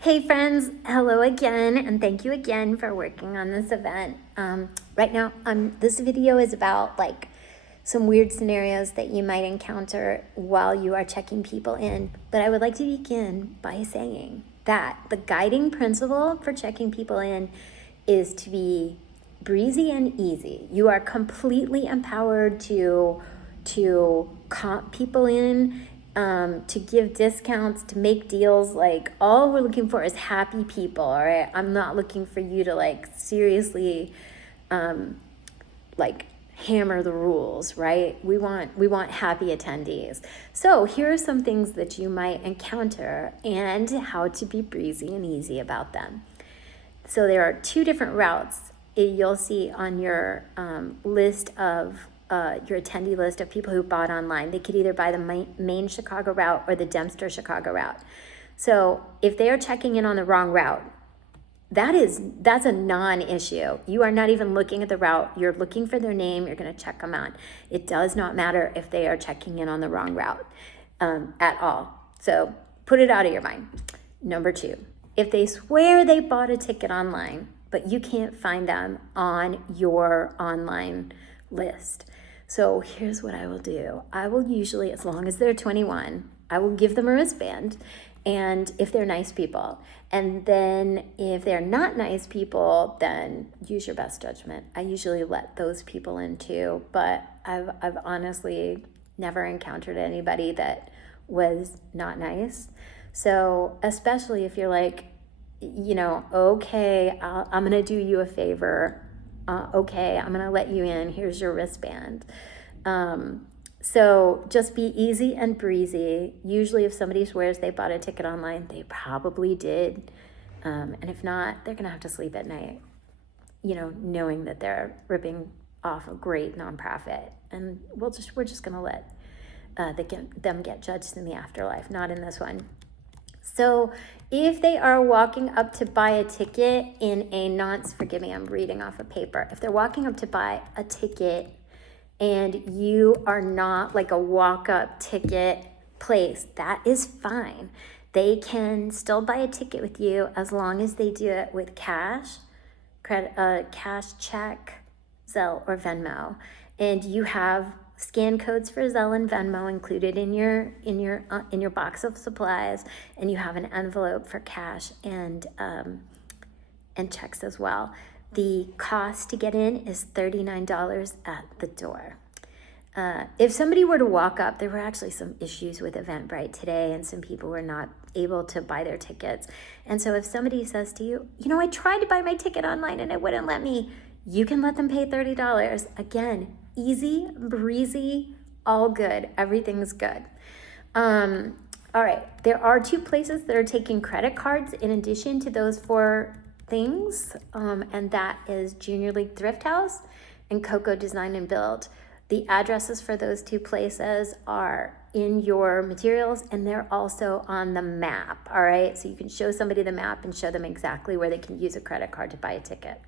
Hey friends, hello again, and thank you again for working on this event. Right now, this video is about some weird scenarios that you might encounter while you are checking people in. But I would like to begin by saying that the guiding principle for checking people in is to be breezy and easy. You are completely empowered to comp people in, to give discounts, to make deals. Like, all we're looking for is happy people, all right? I'm not looking for you to seriously hammer the rules, right? We want happy attendees. So here are some things that you might encounter and how to be breezy and easy about them. So there are two different routes you'll see on your list of your attendee list of people who bought online. They could either buy the main Chicago route or the Dempster Chicago route. So if they are checking in on the wrong route, that's a non-issue. You are not even looking at the route. You're looking for their name. You're going to check them out. It does not matter if they are checking in on the wrong route at all. So put it out of your mind. Number two, if they swear they bought a ticket online, but you can't find them on your online list. So here's what I will do. I will usually, as long as they're 21, I will give them a wristband, and if they're nice people. And then if they're not nice people, then use your best judgment. I usually let those people in too, but I've honestly never encountered anybody that was not nice. So especially if you're like, okay, I'm going to do you a favor. Okay, I'm going to let you in. Here's your wristband. So just be easy and breezy. Usually if somebody swears they bought a ticket online, they probably did. And if not, they're going to have to sleep at night, knowing that they're ripping off a great nonprofit. And we're just going to let them get judged in the afterlife, not in this one. So if they are walking up to buy a ticket in a forgive me, I'm reading off a paper. If they're walking up to buy a ticket and you are not like a walk-up ticket place, that is fine. They can still buy a ticket with you as long as they do it with cash, cash, check, Zelle, or Venmo. And you have scan codes for Zelle and Venmo included in your box of supplies, and you have an envelope for cash and checks as well. The cost to get in is $39 at the door. If somebody were to walk up, there were actually some issues with Eventbrite today, and some people were not able to buy their tickets. And so if somebody says to you, I tried to buy my ticket online and it wouldn't let me, you can let them pay $30. Again, easy, breezy, all good. Everything's good. All right. There are two places that are taking credit cards in addition to those four things, and that is Junior League Thrift House and Coco Design and Build. The addresses for those two places are in your materials, and they're also on the map. All right. So you can show somebody the map and show them exactly where they can use a credit card to buy a ticket.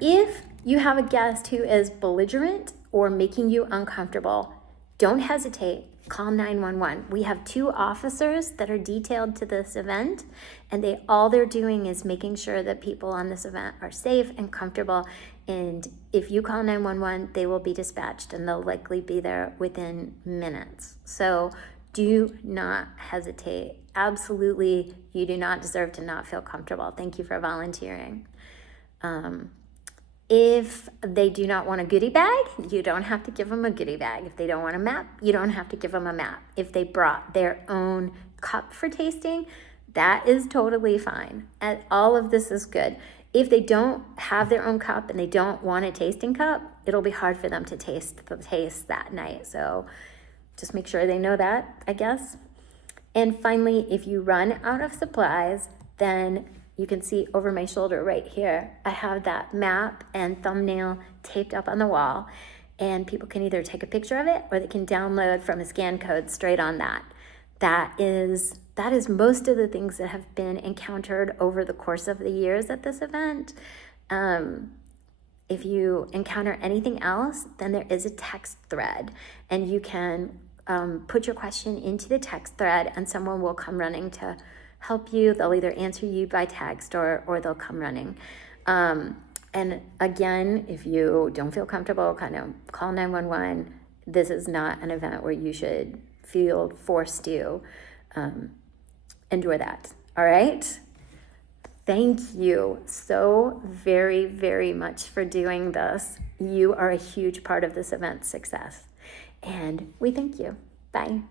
If you have a guest who is belligerent or making you uncomfortable, don't hesitate. Call 911. We have 2 officers that are detailed to this event, and all they're doing is making sure that people on this event are safe and comfortable. And if you call 911, they will be dispatched, and they'll likely be there within minutes. So do not hesitate. Absolutely, you do not deserve to not feel comfortable. Thank you for volunteering. If they do not want a goodie bag, you don't have to give them a goodie bag. If they don't want a map, you don't have to give them a map. If they brought their own cup for tasting, that is totally fine. And all of this is good. If they don't have their own cup and they don't want a tasting cup, it'll be hard for them to taste the taste that night. So just make sure they know that, I guess. And finally, if you run out of supplies, then you can see over my shoulder right here, I have that map and thumbnail taped up on the wall, and people can either take a picture of it or they can download from a scan code straight on that. That is most of the things that have been encountered over the course of the years at this event. If you encounter anything else, then there is a text thread, and you can put your question into the text thread, and someone will come running to help you. They'll either answer you by text or they'll come running. And again, if you don't feel comfortable, kind of call 911. This is not an event where you should feel forced to endure that. All right? Thank you so very, very much for doing this. You are a huge part of this event's success. And we thank you. Bye.